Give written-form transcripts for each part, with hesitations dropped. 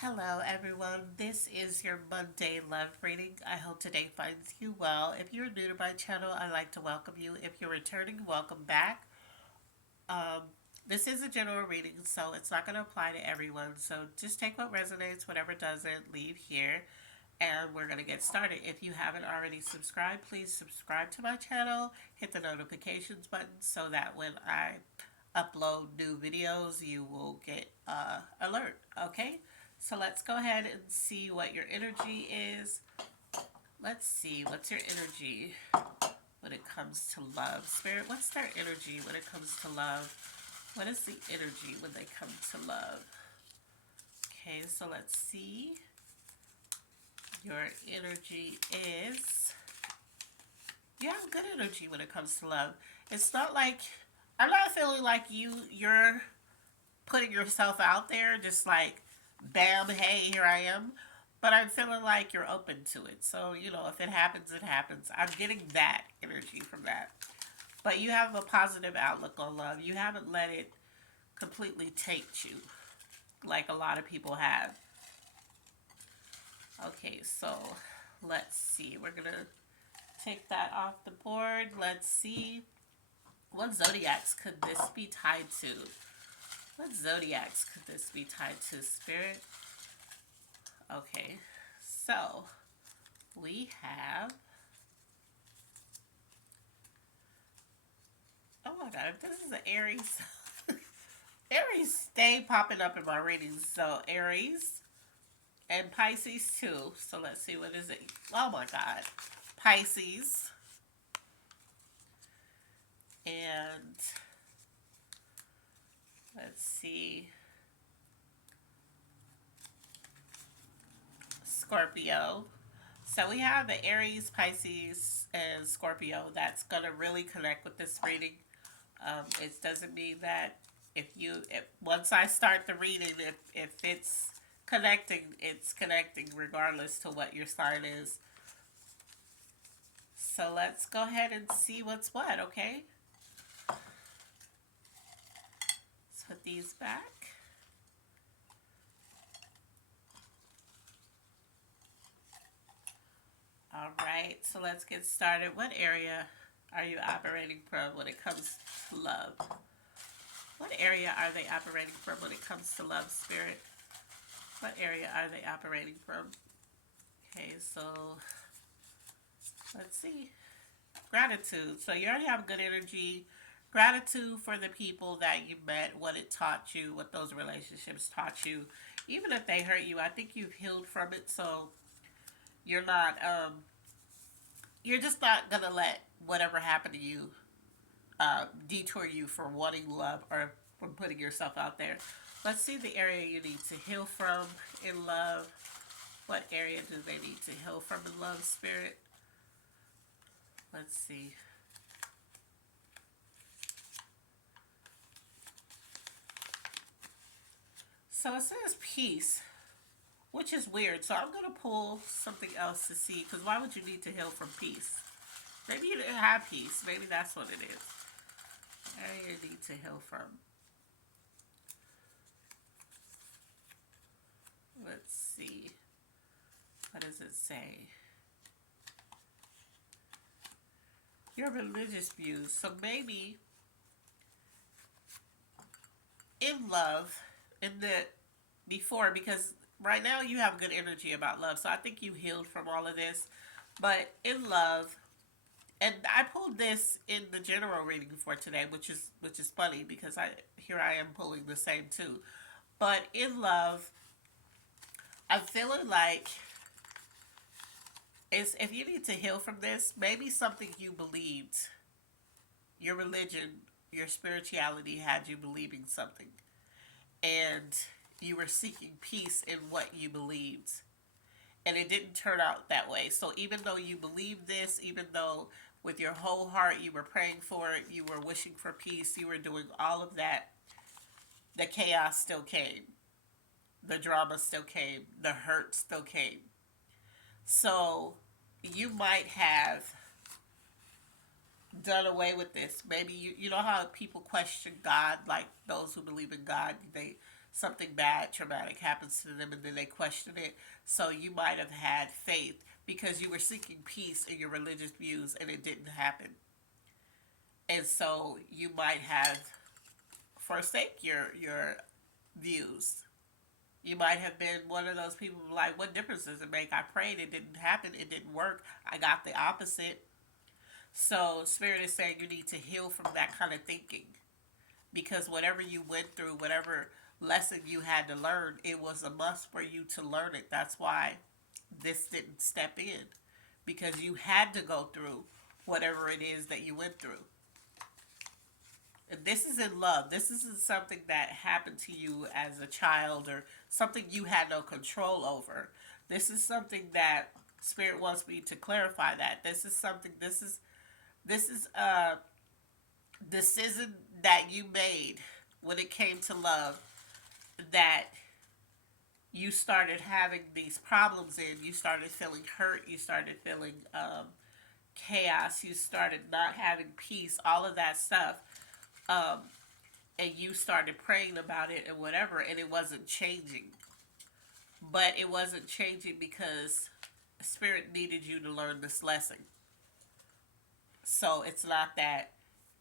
Hello, everyone. This is your Monday love reading. I hope today finds you well. If you're new to my channel, I'd like to welcome you. If you're returning, welcome back. Um, this is a general reading, so it's not going to apply to everyone. So just take what resonates, whatever doesn't, leave here, and we're going to get started. If you haven't already subscribed, please subscribe to my channel. Hit the notifications button so that when I upload new videos, you will get alert. Okay, so let's go ahead and see what your energy is. Let's see, what's your energy when it comes to love? Spirit, what's their energy when it comes to love? What is the energy when they come to love? Okay, so let's see. Your energy is, you have good energy when it comes to love. It's not like, I'm not feeling like you're putting yourself out there, just like, bam, hey, here I am. But I'm feeling like you're open to it. So, if it happens, it happens. I'm getting that energy from that. But you have a positive outlook on love. You haven't let it completely take you like a lot of people have. Okay, so let's see. We're going to take that off the board. Let's see. What zodiacs could this be tied to? What zodiacs could this be tied to, Spirit? Okay, so we have, oh my god, if this is an Aries, Aries stay popping up in my readings. So Aries and Pisces too. So let's see, what is it? Oh my god, Pisces and let's see, Scorpio. So we have the Aries, Pisces, and Scorpio. That's gonna really connect with this reading. It doesn't mean that if once I start the reading, if it's connecting regardless to what your sign is. So let's go ahead and see what's what. Okay, let's put these back. All right, so let's get started. What area are you operating from when it comes to love? What area are they operating from when it comes to love, Spirit? What area are they operating from? Okay, so let's see. Gratitude. So you already have good energy. Gratitude for the people that you met, what it taught you, what those relationships taught you. Even if they hurt you, I think you've healed from it. So you're not, you're just not going to let whatever happened to you detour you from wanting love or from putting yourself out there. Let's see the area you need to heal from in love. What area do they need to heal from in love, Spirit? Let's see. So it says peace, which is weird. So I'm going to pull something else to see, because why would you need to heal from peace? Maybe you didn't have peace. Maybe that's what it is. Area you need to heal from. Let's see. What does it say? Your religious views. So maybe in love, in the before, because right now you have good energy about love. So I think you healed from all of this. But in love, and I pulled this in the general reading for today, which is funny because I am pulling the same too. But in love, I'm feeling like is if you need to heal from this, maybe something you believed, your religion, your spirituality had you believing something, and you were seeking peace in what you believed, and it didn't turn out that way. So even though you believed this, even though with your whole heart you were praying for it, you were wishing for peace, you were doing all of that, the chaos still came, the drama still came, the hurt still came. So you might have done away with this. Maybe you know how people question God, like those who believe in God, they something bad, traumatic happens to them, and then they question it. So you might have had faith because you were seeking peace in your religious views and it didn't happen. And so you might have forsake your views. You might have been one of those people like, what difference does it make? I prayed, it didn't happen, it didn't work. I got the opposite. So Spirit is saying you need to heal from that kind of thinking. Because whatever you went through, whatever lesson you had to learn, it was a must for you to learn it. That's why this didn't step in. Because you had to go through whatever it is that you went through. This is in love. This isn't something that happened to you as a child or something you had no control over. This is something that Spirit wants me to clarify that. This is a decision that you made when it came to love, that you started having these problems in. You started feeling hurt. You started feeling chaos. You started not having peace. All of that stuff. Um, and you started praying about it and whatever, and it wasn't changing. But it wasn't changing because Spirit needed you to learn this lesson. So it's not that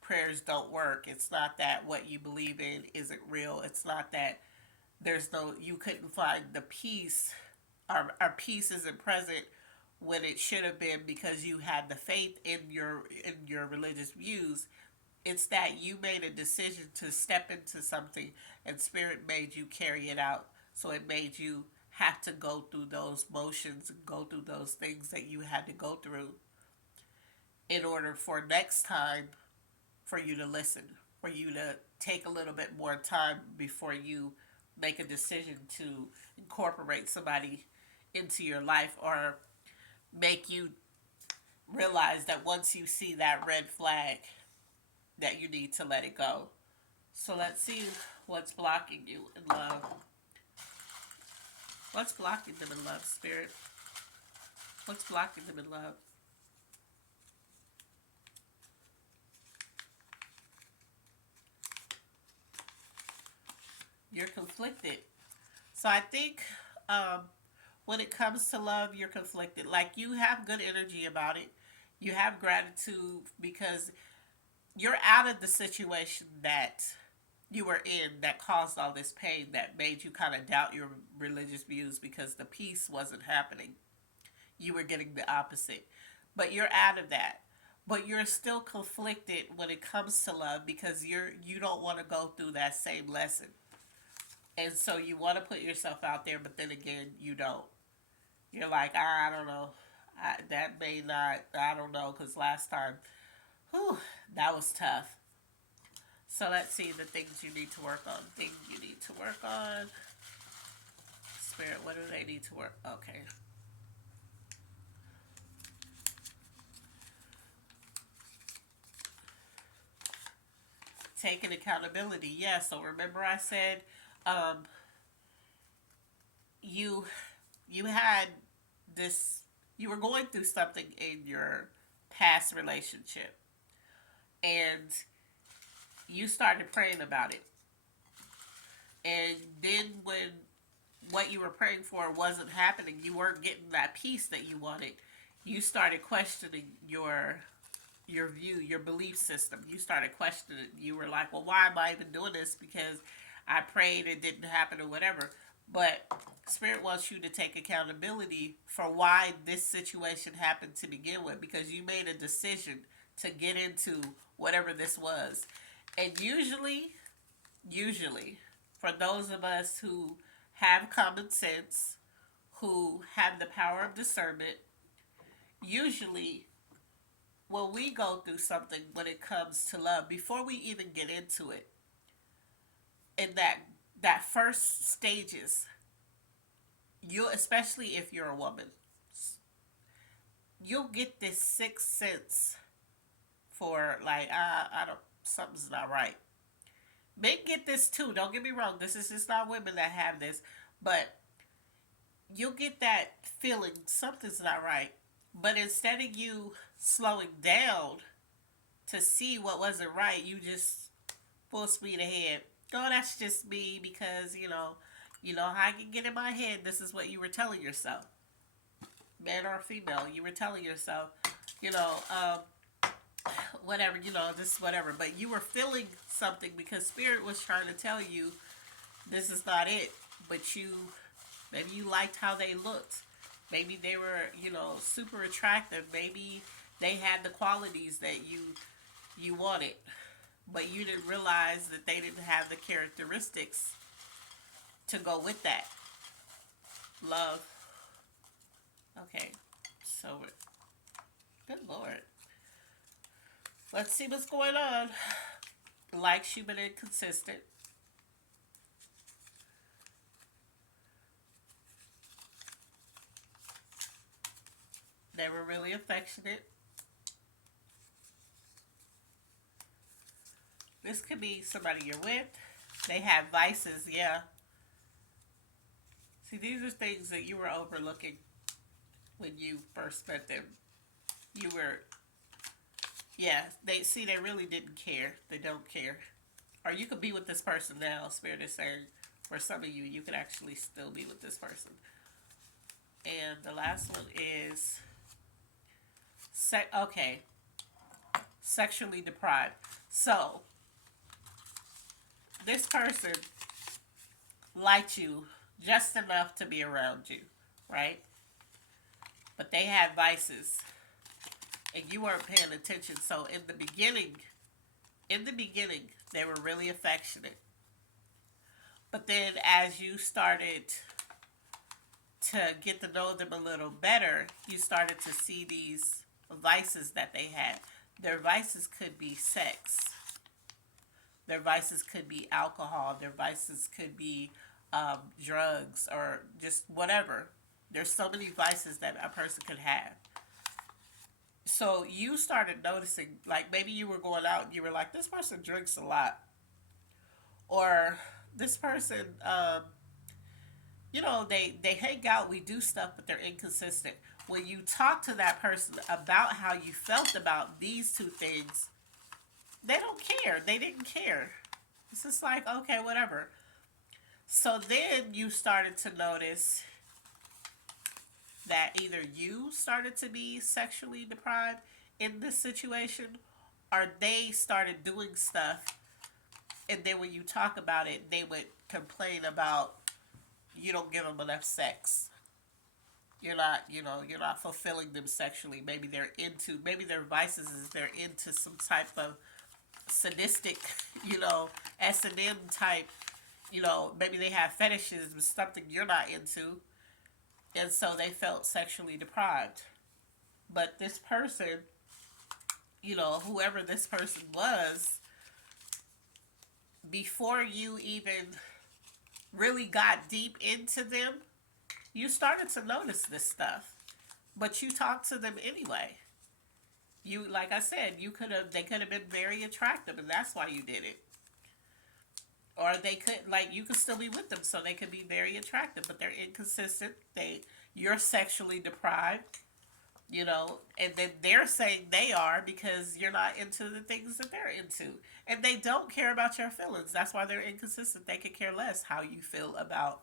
prayers don't work. It's not that what you believe in isn't real. It's not that you couldn't find the peace, or peace isn't present when it should have been because you had the faith in your religious views. It's that you made a decision to step into something and Spirit made you carry it out. So it made you have to go through those motions and go through those things that you had to go through in order for next time for you to listen, for you to take a little bit more time before you make a decision to incorporate somebody into your life, or make you realize that once you see that red flag, that you need to let it go. So let's see what's blocking you in love. What's blocking them in love, Spirit? What's blocking them in love? You're conflicted. So I think um, when it comes to love, you're conflicted. Like, you have good energy about it. You have gratitude because you're out of the situation that you were in that caused all this pain, that made you kind of doubt your religious views because the peace wasn't happening. You were getting the opposite. But you're out of that. But you're still conflicted when it comes to love because you don't want to go through that same lesson. And so you want to put yourself out there, but then again, you don't. You're like, I don't know. That may not, I don't know, because last time, whew, that was tough. So let's see the things you need to work on. Things you need to work on. Spirit, what do they need to work? Okay. Taking accountability. Yeah, so remember I said um, you you had this, you were going through something in your past relationship, and you started praying about it. And then when what you were praying for wasn't happening, you weren't getting that peace that you wanted, you started questioning your view, your belief system. You started questioning. You were like, well, why am I even doing this? Because I prayed, it didn't happen, or whatever. But Spirit wants you to take accountability for why this situation happened to begin with, because you made a decision to get into whatever this was. And usually, for those of us who have common sense, who have the power of discernment, usually when we go through something when it comes to love, before we even get into it, in that first stages, you, especially if you're a woman, you'll get this sixth sense for like, I don't, something's not right. Men get this too. Don't get me wrong. This is just not women that have this, but you'll get that feeling something's not right. But instead of you slowing down to see what wasn't right, you just full speed ahead. No, that's just me because, you know how I can get in my head. This is what you were telling yourself, man or female. You were telling yourself, you know, whatever, this whatever. But you were feeling something because spirit was trying to tell you this is not it. But maybe you liked how they looked. Maybe they were, super attractive. Maybe they had the qualities that you wanted, but you didn't realize that they didn't have the characteristics to go with that. Love. Okay. So, good lord. Let's see what's going on. Like she been inconsistent. They were really affectionate. This could be somebody you're with. They have vices, yeah. See, these are things that you were overlooking when you first met them. You were, yeah, they really didn't care. They don't care. Or you could be with this person now. Spirit is saying, for some of you, you could actually still be with this person. And the last one is, okay, sexually deprived. So, this person liked you just enough to be around you, right? But they had vices and you weren't paying attention. So in the beginning, they were really affectionate. But then as you started to get to know them a little better, you started to see these vices that they had. Their vices could be sex. Their vices could be alcohol. Their vices could be drugs or just whatever. There's so many vices that a person could have. So you started noticing, like maybe you were going out and you were like, this person drinks a lot. Or this person, they hang out, we do stuff, but they're inconsistent. When you talk to that person about how you felt about these two things, they don't care. They didn't care. It's just like, okay, whatever. So then you started to notice that either you started to be sexually deprived in this situation or they started doing stuff, and then when you talk about it, they would complain about you don't give them enough sex. You're not fulfilling them sexually. Maybe their vices is they're into some type of sadistic, S&M type, maybe they have fetishes with something you're not into, and so they felt sexually deprived. But this person, whoever this person was, before you even really got deep into them, you started to notice this stuff. But you talked to them anyway. You, like I said, they could have been very attractive, and that's why you did it. Or they could, like, you could still be with them, so they could be very attractive, but they're inconsistent. You're sexually deprived, and then they're saying they are because you're not into the things that they're into, and they don't care about your feelings. That's why they're inconsistent. They could care less how you feel about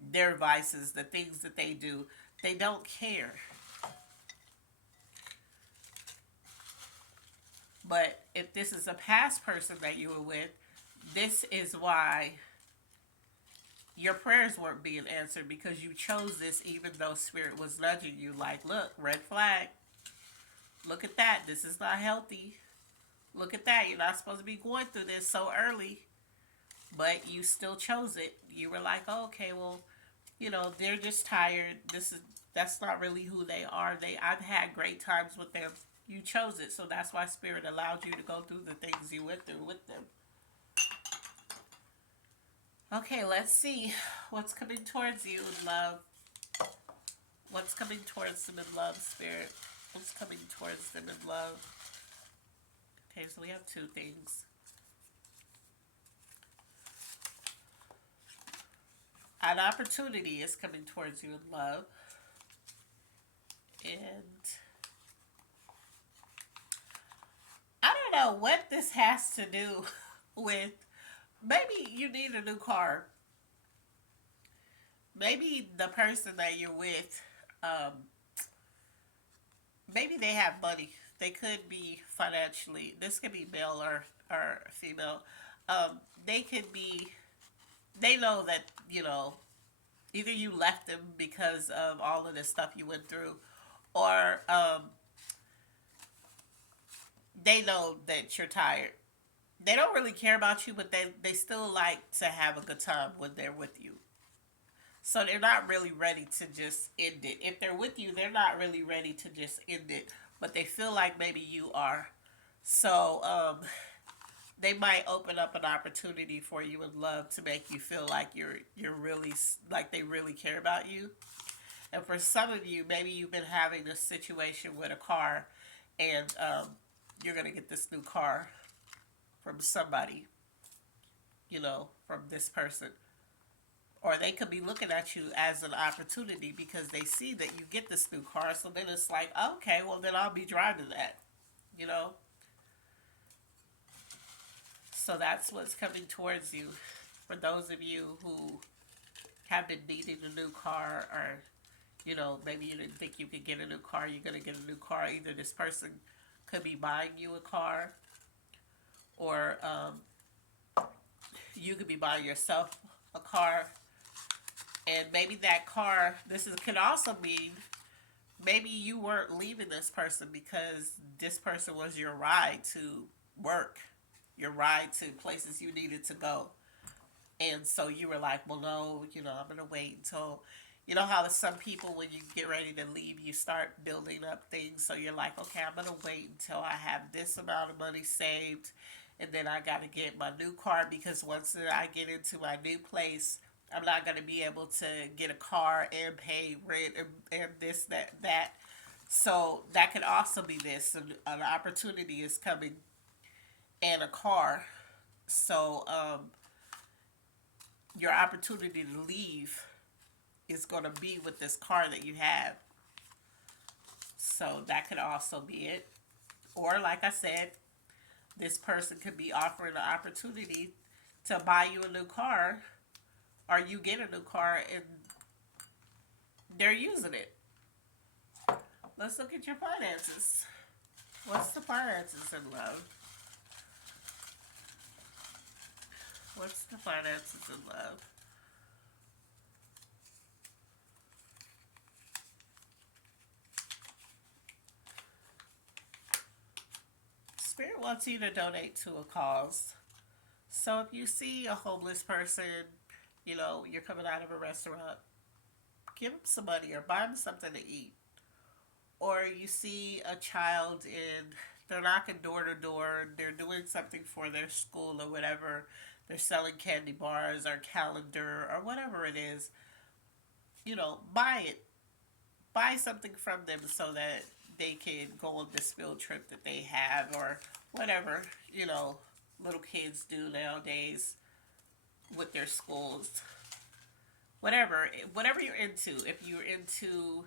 their vices, the things that they do. They don't care. But if this is a past person that you were with, this is why your prayers weren't being answered, because you chose this even though spirit was nudging you like, look, red flag. Look at that. This is not healthy. Look at that. You're not supposed to be going through this so early. But you still chose it. You were like, oh, okay, well, they're just tired. That's not really who they are. I've had great times with them. You chose it, so that's why spirit allowed you to go through the things you went through with them. Okay, let's see what's coming towards you in love. What's coming towards them in love, spirit? What's coming towards them in love? Okay, so we have two things. An opportunity is coming towards you in love. And I don't know what this has to do with maybe you need a new car. Maybe the person that you're with, um, maybe they have money. They could be financially. This could be male or female. They could be. They know that either you left them because of all of the stuff you went through, or they know that you're tired. They don't really care about you, but they still like to have a good time when they're with you. So they're not really ready to just end it. If they're with you, they're not really ready to just end it, but they feel like maybe you are. So they might open up an opportunity for you in love to make you feel like you're really like they really care about you. And for some of you, maybe you've been having this situation with a car, and you're gonna get this new car from somebody, from this person. Or they could be looking at you as an opportunity because they see that you get this new car. So then it's like, okay, well, then I'll be driving that, you know? So that's what's coming towards you. For those of you who have been needing a new car, or, maybe you didn't think you could get a new car, you're going to get a new car. Either this person could be buying you a car, or you could be buying yourself a car. And maybe that car, can also mean maybe you weren't leaving this person because this person was your ride to work, your ride to places you needed to go. And so you were like, well, no, I'm going to wait until, how some people, when you get ready to leave, you start building up things. So you're like, okay, I'm going to wait until I have this amount of money saved. And then I got to get my new car because once I get into my new place, I'm not going to be able to get a car and pay rent and this, that. So that could also be this. An opportunity is coming and a car. So your opportunity to leave is going to be with this car that you have. So that could also be it. Or, like I said, this person could be offering an opportunity to buy you a new car, or you get a new car and they're using it. Let's look at your finances. What's the finances in love? What's the finances in love? Spirit wants you to donate to a cause. So if you see a homeless person, you're coming out of a restaurant, give them some money or buy them something to eat. Or you see a child and they're knocking door to door, they're doing something for their school or whatever, they're selling candy bars or calendar or whatever it is, buy it. Buy something from them so that they can go on this field trip that they have, or whatever, little kids do nowadays with their schools. Whatever you're into. If you're into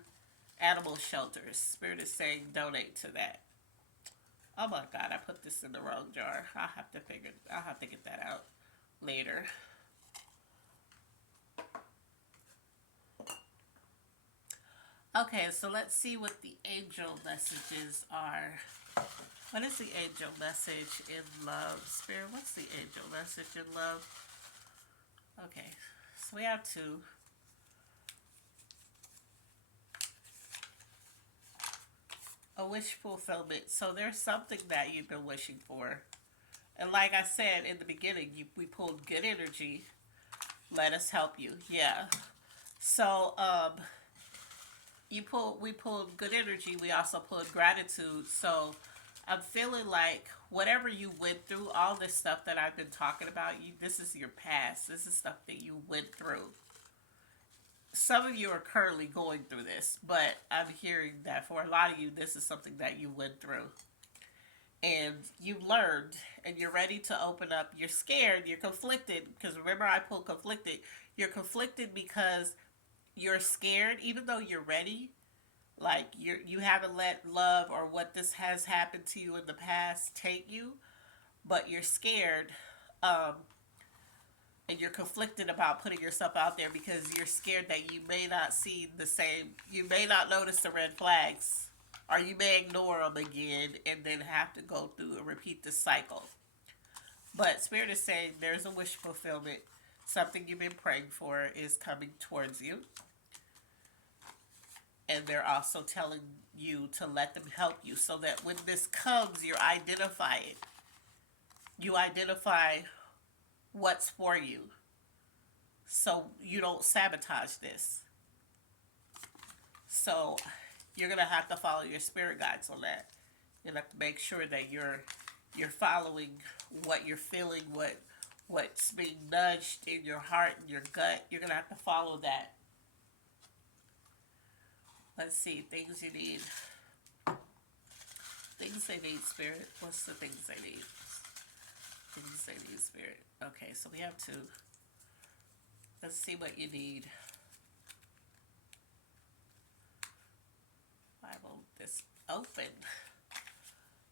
animal shelters, Spirit is saying donate to that. Oh my God, I put this in the wrong jar. I'll have to get that out later. Okay, so let's see what the angel messages are. What is the angel message in love? Spirit, what's the angel message in love? Okay, so we have two. A wish fulfillment. So there's something that you've been wishing for. And like I said in the beginning, we pulled good energy. Let us help you. Yeah. So we pulled good energy. We also pulled gratitude. So I'm feeling like whatever you went through, all this stuff that I've been talking about, this is your past. This is stuff that you went through. Some of you are currently going through this, but I'm hearing that for a lot of you, this is something that you went through. And you've learned, and you're ready to open up. You're scared, you're conflicted, because remember I pulled conflicted. You're conflicted because you're scared, even though you're ready. Like you haven't let love or what this has happened to you in the past take you, but you're scared. Um, and you're conflicted about putting yourself out there because you're scared that you may not see the same, you may not notice the red flags, or you may ignore them again and then have to go through and repeat the cycle. But Spirit is saying there's a wish fulfillment. Something you've been praying for is coming towards you. And they're also telling you to let them help you so that when this comes, you identify it. You identify what's for you so you don't sabotage this. So you're gonna have to follow your spirit guides on that. You have to make sure that you're following what you're feeling, what's being nudged in your heart and your gut. You're gonna have to follow that. Let's see, things you need. Things they need, spirit. What's the things they need? Things they need, spirit. Okay, so we have two. Let's see what you need. Bible this open.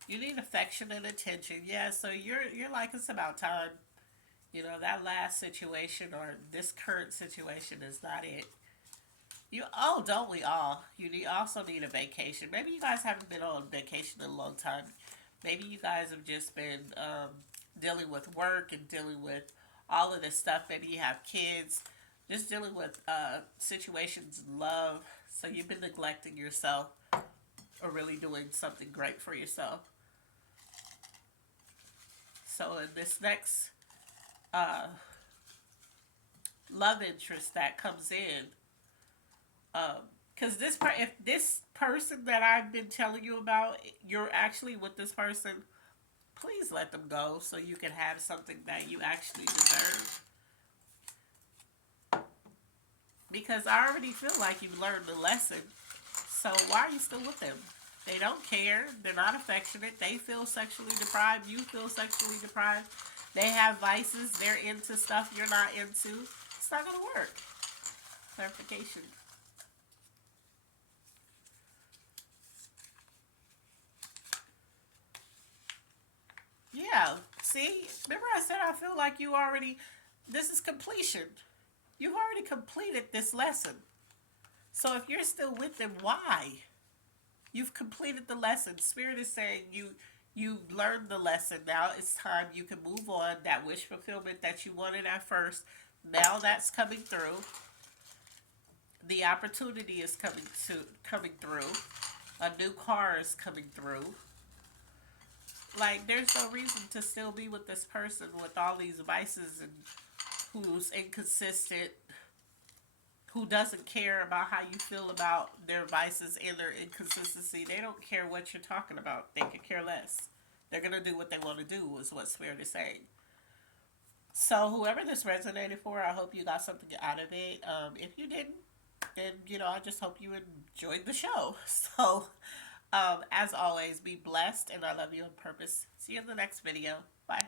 You need affection and attention. Yeah, so you're like, it's about time. You know, that last situation or this current situation is not it. You, oh, don't we all? Also need a vacation. Maybe you guys haven't been on vacation in a long time. Maybe you guys have just been dealing with work and dealing with all of this stuff. Maybe you have kids, just dealing with situations in love. So you've been neglecting yourself or really doing something great for yourself. So in this next love interest that comes in, because if this person that I've been telling you about, you're actually with this person, please let them go so you can have something that you actually deserve. Because I already feel like you've learned the lesson. So why are you still with them? They don't care. They're not affectionate. They feel sexually deprived. You feel sexually deprived. They have vices. They're into stuff you're not into. It's not going to work. Clarification. Yeah. See? Remember I said I feel like you already, this is completion. You've already completed this lesson. So if you're still with them, why? You've completed the lesson. Spirit is saying you've learned the lesson. Now it's time you can move on. That wish fulfillment that you wanted at first, now that's coming through. The opportunity is coming through. A new car is coming through. Like, there's no reason to still be with this person with all these vices and who's inconsistent, who doesn't care about how you feel about their vices and their inconsistency. They don't care what you're talking about. They could care less. They're going to do what they want to do, is what Spirit is saying. So whoever this resonated for, I hope you got something out of it. If you didn't, then, I just hope you enjoyed the show. So, as always, be blessed, and I love you on purpose. See you in the next video. Bye.